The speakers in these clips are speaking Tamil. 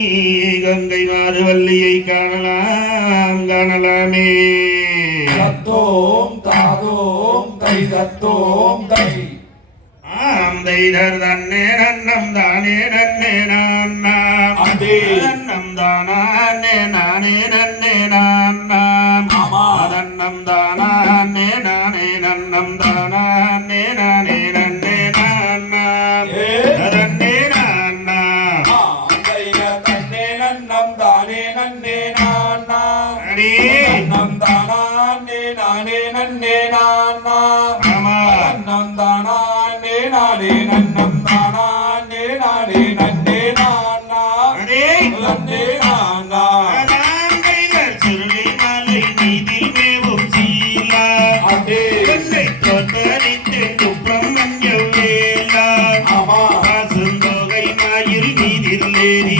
கங்கை மாறுவல்லியை காணலாம் காணலாமே. தத்தோம் தாதோம் தை தத்தோம் நன்னாந்தானே நானே நன்னந்தானே நானே நன்னே நானா நன்னே நானா Lady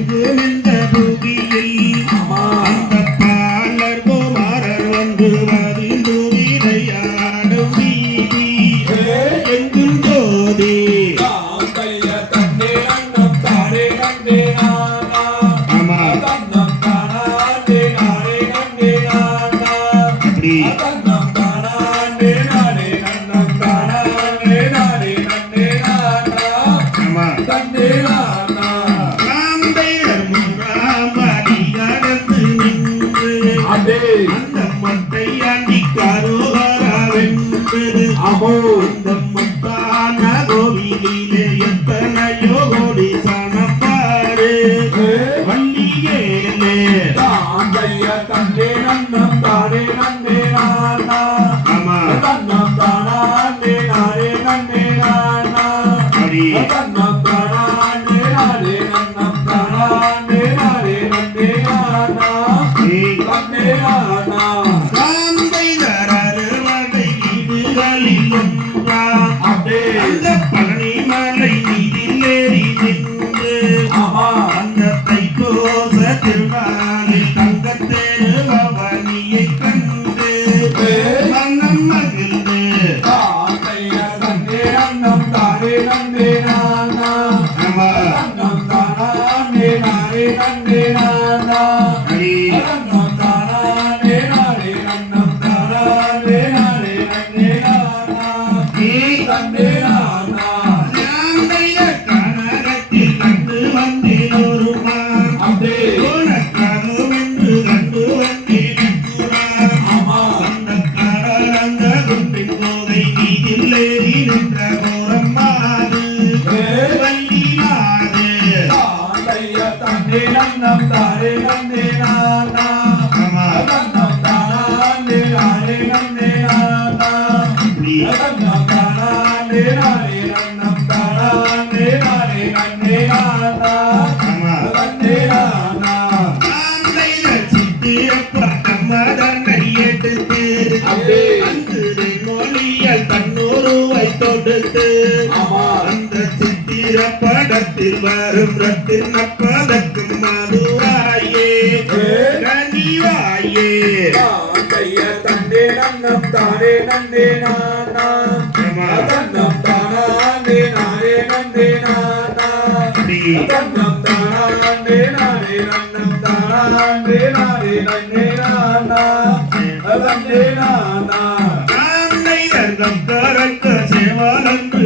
புகுகின்ற புவியில் அந்த பாலர் குமாரர் வந்து மதிந்து விளையாடும் வீதி. எங்கும் ஜோதி. அப்படி. போய் அங்கத்தை படத்தில் வரும் ரத்தின பதக்கும் மதுவாயே. கனிவாயே. தாந்தைய தன்னே நன்னம் தானே நன்னே நானா? ஆமா. நன்னம் தானானே நானே நன்னே நானா? அப்படி. நன்னம் தானானே நானே நன்னம் தானானே நானே நன்னே நானா? நன்னே நானா? ஆந்தை தர்க்கம் கரக்க சேவாலன்று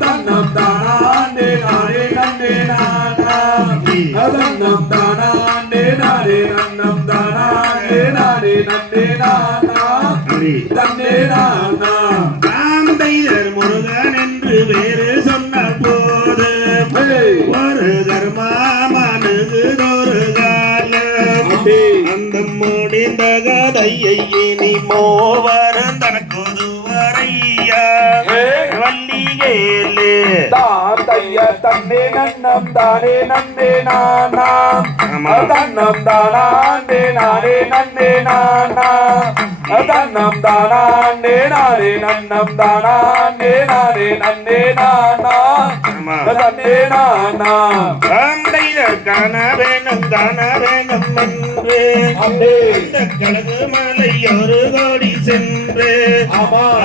தன்னம் தானானே நானே நன்னே நானா நன்னம் தானானே நானே நன்னம் தானானே நானே நன்னே நானா தன்னே நானா ராமதையர் முருகன் என்று வேறு சொன்ன போது ஏய். ஒரு கர்மாமனுகுதொரு காலம் அந்த முடிந்த கதையை இனி மோவரும் தனக்கொது தாந்தைய தன்னே நன்னம் தானே நன்னே நானா. தன்னம் தானானே நானே நன்னே நானா? தன்னம் தானானே நானே நன்னம் தானானே நானே நன்னே நானா? ராமதையர் காண வேணும் காண வேணும் என்று அந்த கழுகு மலை ஒரு கோடி சென்று.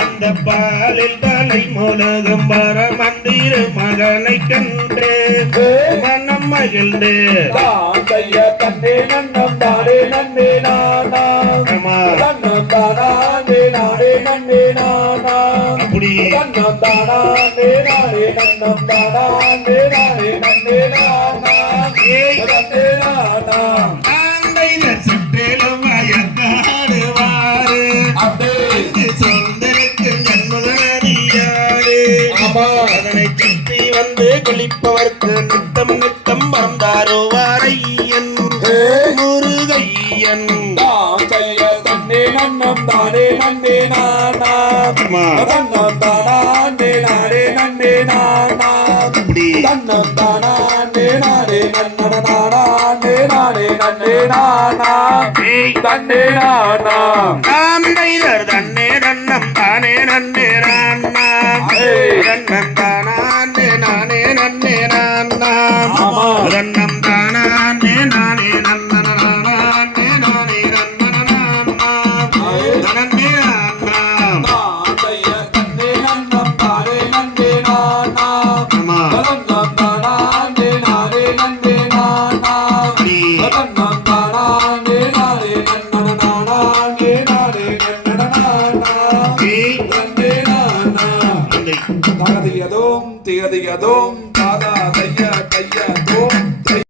அந்த பாலில் தலை முலகம் வர மந்திர மகனை கண்டு. மனம் மகிழ்ந்து. தன்னே நன்னம் தானே நன்னே நானா நன்னே நானா. நன்னம் தானானே நானே நன்னம் தானானே நானே நன்னே நானா ஏய், நன்னே நானா ஆந்தையர் சுற்றிலும் வயக்காடுவாரு அம்பே அங்கு சொந்தருக்கு ஜன்மகனதியாரு ஆமா அதனை சுற்றி வந்து குளிப்பவர்க்கு நித்தம் நித்தம் வந்தாரோ வாரையன். முருகையன். நன்னம் தானே நன்னே நானா. நன்னம் தானானே நானே நன்னே நானா. அப்படி தன்னம் தானானே நானே நன்னன நானானே நானே நன்னே நானா. ஏய், தன்னே நானா. ஆந்தையர் தன்னே ידו.